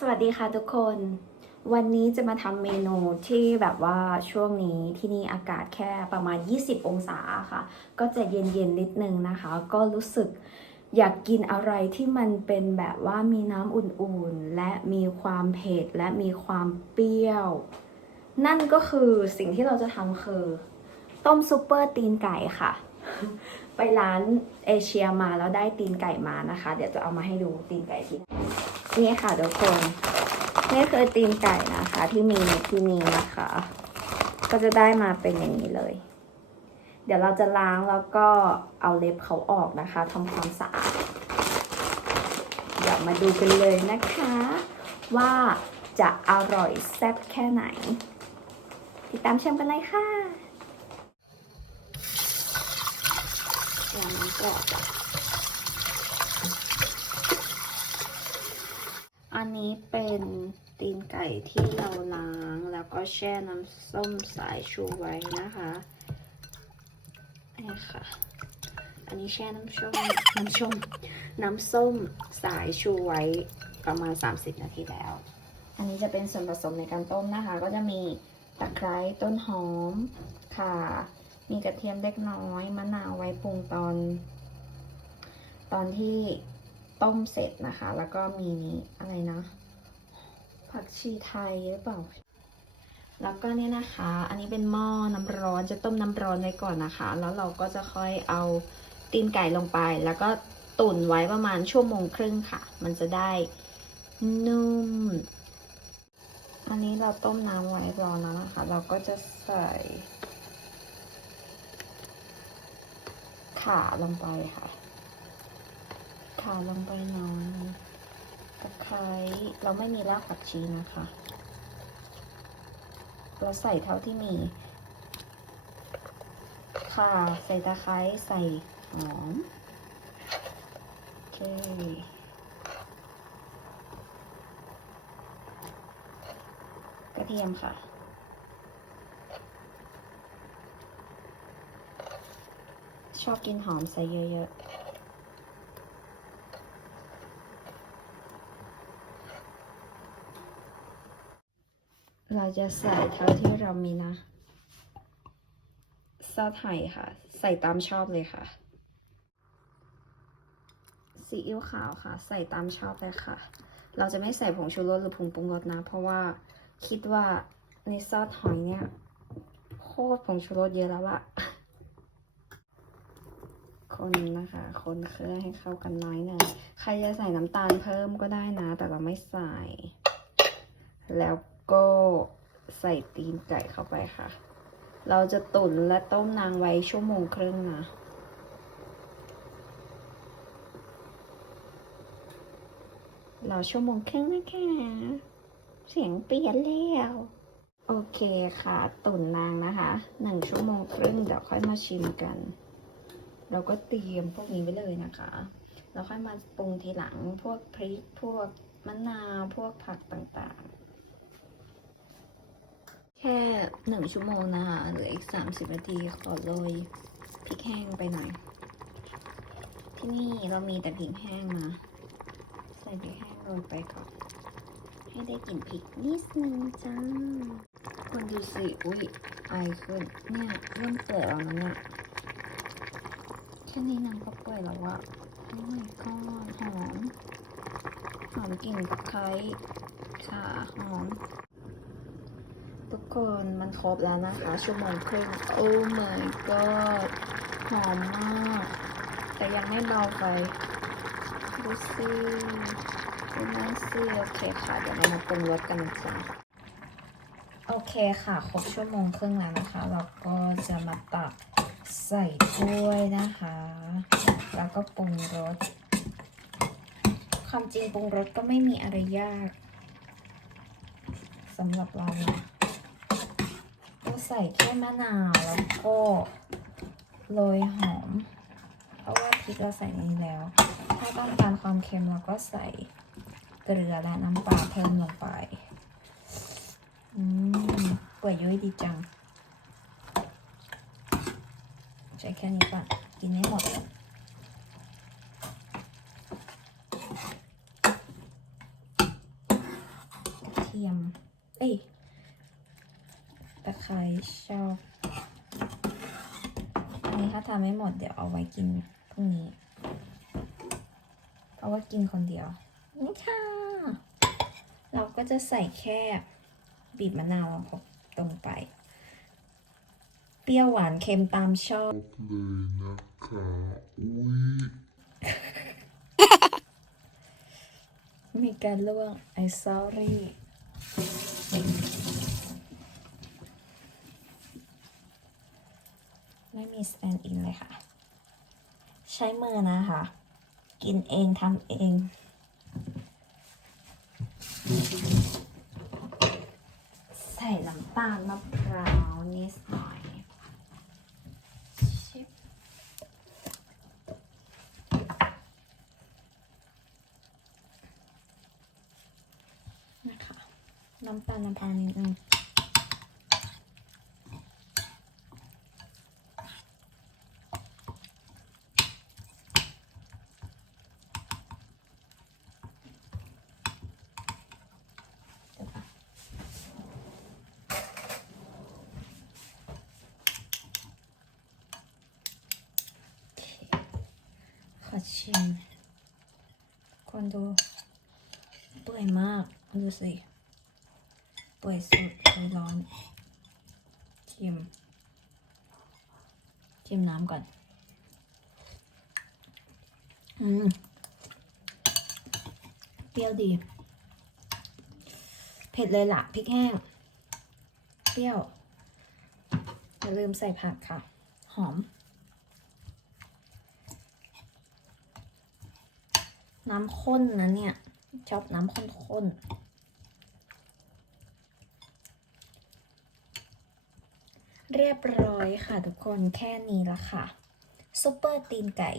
สวัสดีค่ะทุกคน วันนี้จะมาทำเมนูที่แบบว่าช่วงนี้ที่นี่อากาศแค่ประมาณ 20 องศาค่ะ ก็จะเย็นๆนิดนึงนะคะ ก็รู้สึกอยากกินอะไรที่มันเป็นแบบว่ามีน้ำอุ่นๆ และมีความเผ็ดและมีความเปรี้ยว นั่นก็คือสิ่งที่เราจะทำคือ ต้มซุปเปอร์ตีนไก่ค่ะ ไปร้านเอเชียมาแล้วได้ตีนไก่มานะคะ เดี๋ยวจะเอามาให้ดูตีนไก่ที่ นี่ค่ะทุกคน นี่คือตีนไก่นะคะ ที่มีในที่นี้นะคะ ก็จะได้มาเป็นอย่างนี้เลย เดี๋ยวเราจะล้างแล้วก็เอาเล็บเขาออกนะคะทำความสะอาด เดี๋ยวมาดูกันเลยนะคะ ว่าจะอร่อยแซ่บแค่ไหน ติดตามชมกันเลยค่ะวางน้ำก อันนี้เป็นตีนไก่ที่เราล้างแล้วก็แช่น้ำส้มสายชูไว้นะคะนี่ค่ะ อันนี้แช่น้ำส้มน้ำส้มน้ำส้มสายชูไว้ประมาณ 30 นาทีแล้ว อันนี้จะเป็นส่วนผสมในการต้มนะคะ ก็จะมีตะไคร้ต้นหอมข่ามีกระเทียมเล็กน้อย มะนาวไว้ปรุงตอน ตอนที่ ต้มเสร็จนะคะ แล้วก็มีอะไรนะ ผักชีไทยหรือเปล่า แล้วก็เนี่ยนะคะ อันนี้เป็นหม้อน้ำร้อนจะต้มน้ำร้อนไว้ก่อนนะคะ แล้วเราก็จะค่อยเอาตีนไก่ลงไป แล้วก็ตุ๋นไว้ประมาณชั่วโมงครึ่งค่ะ มันจะได้นุ่ม อันนี้เราต้มน้ำไว้รอนแล้วนะคะ เราก็จะใส่ ขาลงไปค่ะ ขาลงไปหน้อยตะไคร้เราไม่มีรากผักชีนะคะ เราใส่เท่าที่มี ค่ะใส่ตะไคร้ใส่หอมโอเคกระเทียมค่ะชอบกินหอมใส่เยอะๆ เราจะใส่เท่าที่เรามีนะซอสไทยค่ะ ใส่ตามชอบเลยค่ะซีอิ๊วขาวค่ะ ใส่ตามชอบเลยค่ะ เราจะไม่ใส่ผงชูรสหรือผงปรุงรสนะ เพราะว่าคิดว่าในซอสหอยเนี่ยโคตรผงชูรสเยอะแล้วอะคนนะคะ คนเครื่องให้เข้ากันน้อยหน่อยใครจะใส่น้ำตาลเพิ่มก็ได้นะ แต่เราไม่ใส่ แล้ว ก็ใส่ตีนไก่เข้าไปค่ะ เราจะตุ๋นและต้มนางไว้ชั่วโมงครึ่งนะเราชั่วโมงครึ่งนะคะ เสียงเปลี่ยนแล้ว โอเคค่ะ ตุ๋นนางนะคะหนึ่งชั่วโมงครึ่งเดี๋ยวค่อยมาชิมกัน เราก็เตรียมพวกนี้ไว้เลยนะคะแล้วค่อยมาปรุงทีหลังพวกพริกพวกมะนาวพวกผักต่าง ค่หนึ่งชั่วโมงนะคะเหลืออีกสามสิบนาทีขอโรยพริกแห้งไปหน่อย ที่นี่เรามีแต่พริกแห้งนะใส่พริกแห้งโรยไปก่อน ให้ได้กลิ่นพริกนิดนึงจ้าคนดูสิ อุ้ยไอขึ้น เนี่ยเริ่มเปื่อยแล้วนะเนี่ยแค่นี้นางก็เปื่อยแล้วอะโอ้ my god หอม หอมกลิ่นตะไคร้ค่ะหอม คนมันครบแล้วนะคะ ชั่วโมงครึ่งโอ้ my god หอมมาก แต่ยังไม่เบาไฟดูสิดูนั่นสิโอเคค่ะ เดี๋ยวเรามาปรุงรสกันจ้ะโอเคค่ะ ครบชั่วโมงครึ่งแล้วนะคะ เราก็จะมาตักใส่ถ้วยนะคะ แล้วก็ปรุงรสความจริงปรุงรสก็ไม่มีอะไรยากสำหรับเรานะ ใส่แค่มะนาวแล้วก็โรยหอม เพราะว่าพริกเราใส่นี้แล้ว ถ้าต้องการความเค็มเราก็ใส่เกลือและน้ำปลาเพิ่มลงไป อืมเปื่อยย้อยดีจัง ใช้แค่นี้ก่อนกินให้หมด ทียม เอ้ยตะไคร้ ชอบอันนี้ถ้าทำไม่หมดเดี๋ยวเอาไว้กินพรุ่งนี้ เพราะว่ากินคนเดียว นี่ค่ะ เราก็จะใส่แค่บีบมะนาวลงตรงไป เปรี้ยวหวานเค็มตามชอบเลยนะคะอุ้ยมีการล่วง I sorry ไม่มี stand in เลยค่ะ ใช้ มือนะคะ กินเองทำเองใส่น้ำตาลมะพร้าวนิดหน่อยชิบนะคะน้ำตาลน้ำตาลนิดนึงเดี๋ยวก่อนโอเค อชิม คนดูเปื่อยมาก ดูสิ เปื่อยสุดเลยร้อนชิมชิมน้ำก่อน อืม เปรี้ยวดี เผ็ดเลยล่ะพริกแห้ง เปรี้ยว อย่าลืมใส่ผักค่ะ หอม น้ำข้นนะเนี่ย ชอบน้ำข้นๆ เรียบร้อยค่ะทุกคนแค่นี้ละค่ะซุปเปอร์ตีนไก่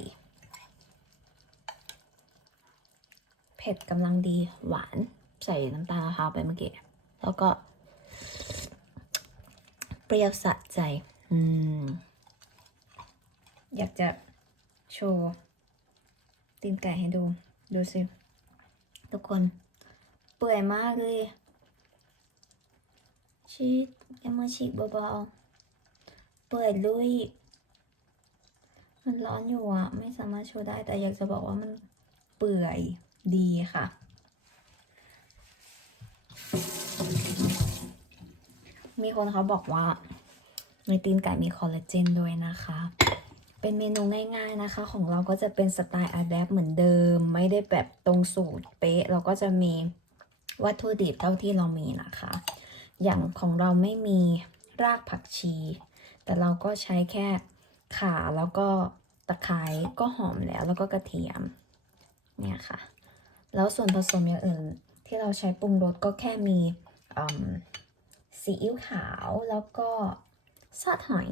เผ็ดกำลังดีหวานใส่น้ำตาลมะพร้าวไปเมื่อกี้แล้วก็ เปรี้ยวสะใจ อืม อยากจะโชว์ตีนไก่ให้ดู ดูสิ ทุกคน เปื่อยมากเลยชีดยังมาฉีกเบาๆ เปื่อยลุย มันร้อนอยู่อะไม่สามารถโชว์ได้แต่อยากจะบอกว่ามันเปื่อยดีค่ะ มีคนเขาบอกว่าในตีนไก่มีคอลลาเจนด้วยนะคะ เป็นเมนูง่ายๆนะคะ ของเราก็จะเป็นสไตล์อาแดปเหมือนเดิม ไม่ได้แบบตรงสูตรเป๊ะ เราก็จะมีวัตถุดิบเท่าที่เรามีนะคะ อย่างของเราไม่มีรากผักชี แต่เราก็ใช้แค่ข่าแล้วก็ตะไคร้ก็หอมแล้วแล้วก็กระเทียมเนี่ยค่ะ แล้วส่วนผสมอย่างอื่นที่เราใช้ปรุงรสก็แค่มีซีอิ๊วขาวแล้วก็ซอสหอย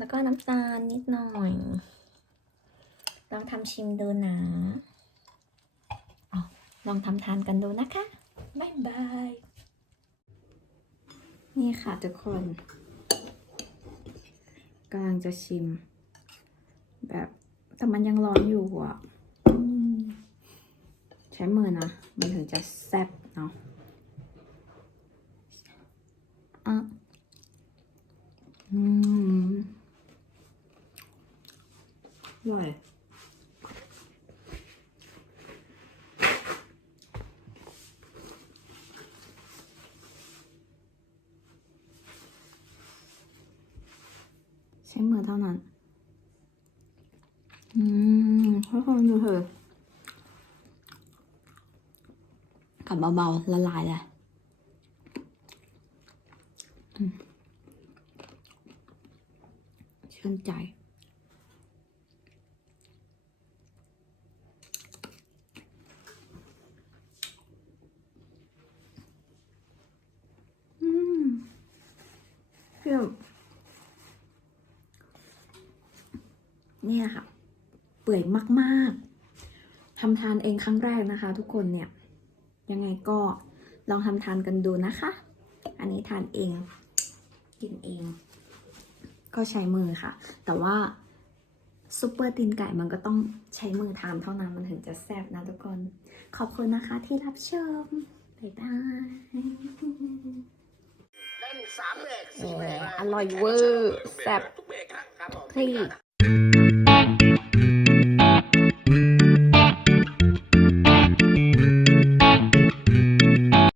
แล้วก็น้ำตาลนิดหน่อยลองทำชิมดูนะอาลองทำทานกันดูนะคะบ๊ายบาย นี่ค่ะทุกคนกำลังจะชิม แบบ แต่มันยังร้อนอยู่อะใช้มือนะ มันถึงจะแซ่บเนาะอะอืม อร่อยใช้มือเท่านั้น อืมทุกคนดูเถอะกัดเบาๆ ละลายเลยชื่นใจ อืมเปรี้ยว เนี่ยค่ะ เปื่อยมากๆทำทานเองครั้งแรกนะคะ ทุกคนเนี่ย ยังไงก็ลองทำทานกันดูนะคะ อันนี้ทานเอง กินเอง ก็ใช้มือค่ะ แต่ว่าซุปเปอร์ตีนไก่มันก็ต้องใช้มือทานเท่านั้นมันถึงจะแซ่บนะทุกคน ขอบคุณนะคะที่รับชม บ๊ายบายเล่นสามเบรกแหสี่เบรกมเลยอร่อยเวอร์ แซ่บทุ